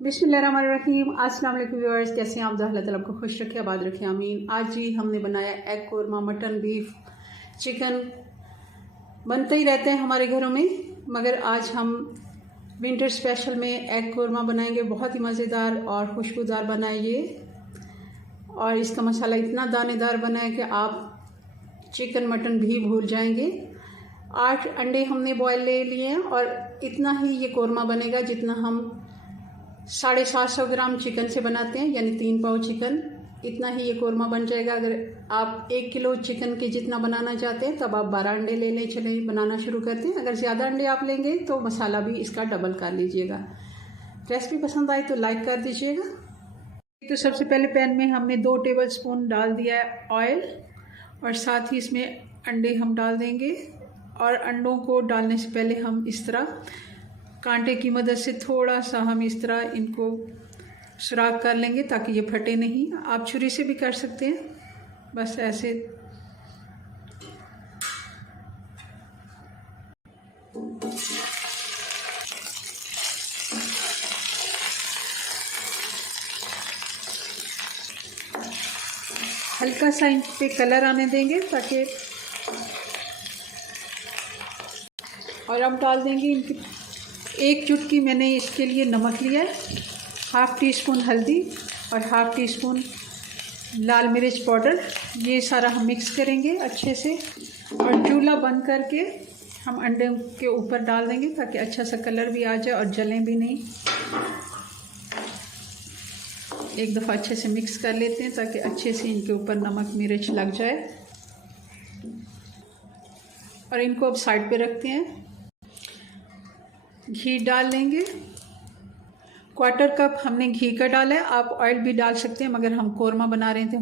बिस्मिल्लाहिर्रहमानिर्रहीम। अस्सलाम वालेकुम व्यूअर्स, कैसे हैं आप? अल्लाह ताला आपको खुश रखे, आबाद रखे, आमीन। आज ही हमने बनाया egg korma, mutton, beef, chicken बनते ही रहते हैं हमारे घरों में, मगर आज हम विंटर स्पेशल में एग कोरमा बनाएंगे। बहुत ही मज़ेदार और खुशबूदार बना है ये, और इसका मसाला इतना दानेदार बना है कि आप चिकन मटन भी भूल जाएंगे। 8 अंडे हमने बॉयल ले लिए हैं और इतना ही ये कोरमा बनेगा जितना हम 750 ग्राम चिकन से बनाते हैं, यानी 3 पाव चिकन। इतना ही ये कोरमा बन जाएगा। अगर आप 1 किलो चिकन के जितना बनाना चाहते हैं तब आप 12 अंडे ले लें, चले बनाना शुरू करते हैं। अगर ज़्यादा अंडे आप लेंगे तो मसाला भी इसका डबल कर लीजिएगा। रेसिपी पसंद आई तो लाइक कर दीजिएगा। तो सबसे पहले पैन में हमने 2 टेबलस्पून डाल दिया है ऑयल, और साथ ही इसमें अंडे हम डाल देंगे। और अंडों को डालने से पहले हम इस तरह कांटे की मदद से थोड़ा सा हम इस तरह इनको सुराख कर लेंगे ताकि ये फटे नहीं। आप छुरी से भी कर सकते हैं, बस ऐसे। हल्का सा इन पे कलर आने देंगे ताकि, और अब डाल देंगे इनकी 1 चुटकी मैंने इसके लिए नमक लिया है, 1/2 टीस्पून हल्दी और 1/2 टीस्पून लाल मिर्च पाउडर। ये सारा हम मिक्स करेंगे अच्छे से, और चूल्हा बंद करके हम अंडे के ऊपर डाल देंगे ताकि अच्छा सा कलर भी आ जाए और जलें भी नहीं। एक दफ़ा अच्छे से मिक्स कर लेते हैं ताकि अच्छे से इनके ऊपर नमक मिर्च लग जाए। और इनको अब साइड पे रखते हैं। घी डाल देंगे, 1/4 कप हमने घी का डाला है। आप ऑयल भी डाल सकते हैं, मगर हम कोरमा बना रहे थे,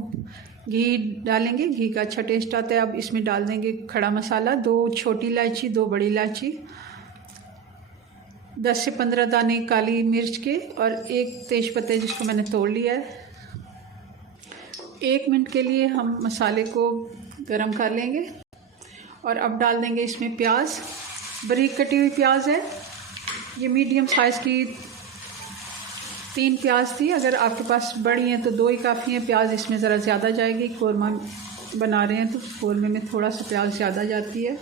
घी डालेंगे। घी का अच्छा टेस्ट आता है। अब इसमें डाल देंगे खड़ा मसाला, 2 छोटी इलायची, 2 बड़ी इलायची, 10 से 15 दाने काली मिर्च के, और 1 तेज़पत्ता जिसको मैंने तोड़ लिया है। 1 मिनट के लिए हम मसाले को गरम कर लेंगे। और अब डाल देंगे इसमें प्याज, बारीक कटी हुई प्याज है। ये मीडियम साइज़ की 3 प्याज थी। अगर आपके पास बड़ी हैं तो 2 ही काफ़ी हैं। प्याज इसमें ज़रा ज़्यादा जाएगी, कोरमा बना रहे हैं तो कोरमे में थोड़ा सा प्याज ज़्यादा जाती है।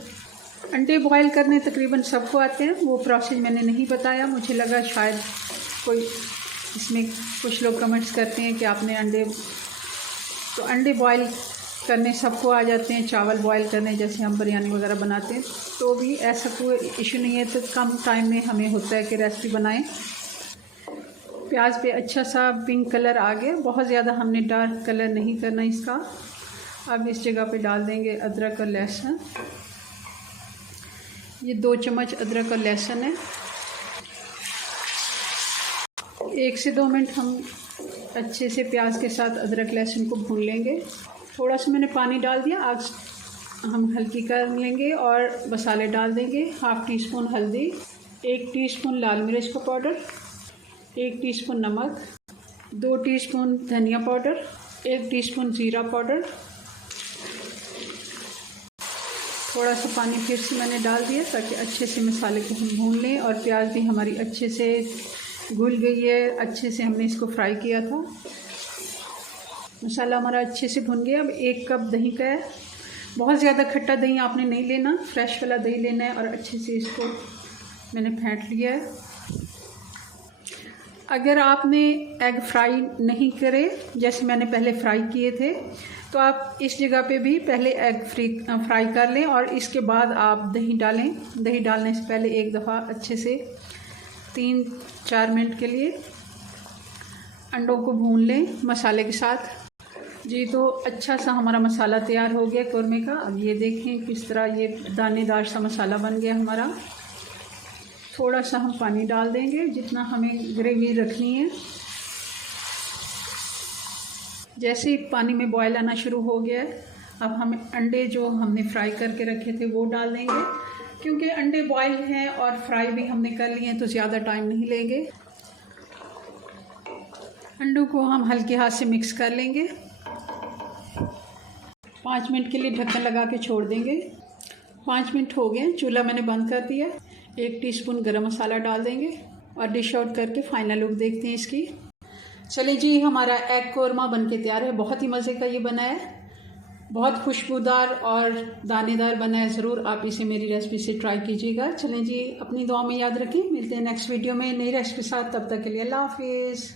अंडे बॉयल करने तकरीबन सबको आते हैं, वो प्रोसेस मैंने नहीं बताया। मुझे लगा शायद कोई इसमें, कुछ लोग कमेंट्स करते हैं कि आपने अंडे बॉयल करने सबको आ जाते हैं, चावल बॉयल करने जैसे हम बिरयानी वगैरह बनाते हैं, तो भी ऐसा कोई इशू नहीं है। तो कम टाइम में हमें होता है कि रेसिपी बनाएं। प्याज पे अच्छा सा पिंक कलर आ गया, बहुत ज़्यादा हमने डार्क कलर नहीं करना इसका। अब इस जगह पे डाल देंगे अदरक और लहसुन। ये 2 चम्मच अदरक और लहसुन है। 1 से 2 मिनट हम अच्छे से प्याज के साथ अदरक लहसुन को भून लेंगे। थोड़ा सा मैंने पानी डाल दिया, आग हम हल्की कर लेंगे और मसाले डाल देंगे। 1/2 टीस्पून हल्दी, 1 टीस्पून लाल मिर्च का पाउडर, 1 टीस्पून नमक, 2 टीस्पून धनिया पाउडर, 1 टीस्पून जीरा पाउडर। थोड़ा सा पानी फिर से मैंने डाल दिया ताकि अच्छे से मसाले को हम भून लें। और प्याज भी हमारी अच्छे से घुल गई है, अच्छे से हमने इसको फ्राई किया था। मसाला हमारा अच्छे से भुन गया। अब 1 कप दही का है। बहुत ज़्यादा खट्टा दही आपने नहीं लेना, फ्रेश वाला दही लेना है। और अच्छे से इसको मैंने फेंट लिया है। अगर आपने एग फ्राई नहीं करे, जैसे मैंने पहले फ्राई किए थे, तो आप इस जगह पे भी पहले एग फ्राई कर लें और इसके बाद आप दही डालें। दही डालने से पहले एक दफ़ा अच्छे से 3-4 मिनट के लिए अंडों को भून लें मसाले के साथ। जी, तो अच्छा सा हमारा मसाला तैयार हो गया कोरमे का। अब ये देखें किस तरह ये दानेदार सा मसाला बन गया हमारा। थोड़ा सा हम पानी डाल देंगे जितना हमें ग्रेवी रखनी है। जैसे ही पानी में बॉयल आना शुरू हो गया है, अब हम अंडे जो हमने फ्राई करके रखे थे वो डाल देंगे। क्योंकि अंडे बॉयल हैं और फ्राई भी हमने कर लिए हैं तो ज़्यादा टाइम नहीं लेंगे। अंडों को हम हल्के हाथ से मिक्स कर लेंगे। 5 मिनट के लिए ढक्कन लगा के छोड़ देंगे। 5 मिनट हो गए, चूल्हा मैंने बंद कर दिया। 1 टीस्पून गरम मसाला डाल देंगे, और डिश आउट करके फाइनल लुक देखते हैं इसकी। चलिए जी, हमारा एग कोरमा बनके तैयार है। बहुत ही मज़े का ये बना है, बहुत खुशबूदार और दानेदार बना है। ज़रूर आप इसे मेरी रेसिपी से ट्राई कीजिएगा। चलें जी, अपनी दुआ में याद रखें। मिलते हैं नेक्स्ट वीडियो में नई रेसिपी साथ। तब तक के लिए अल्लाह हाफिज़।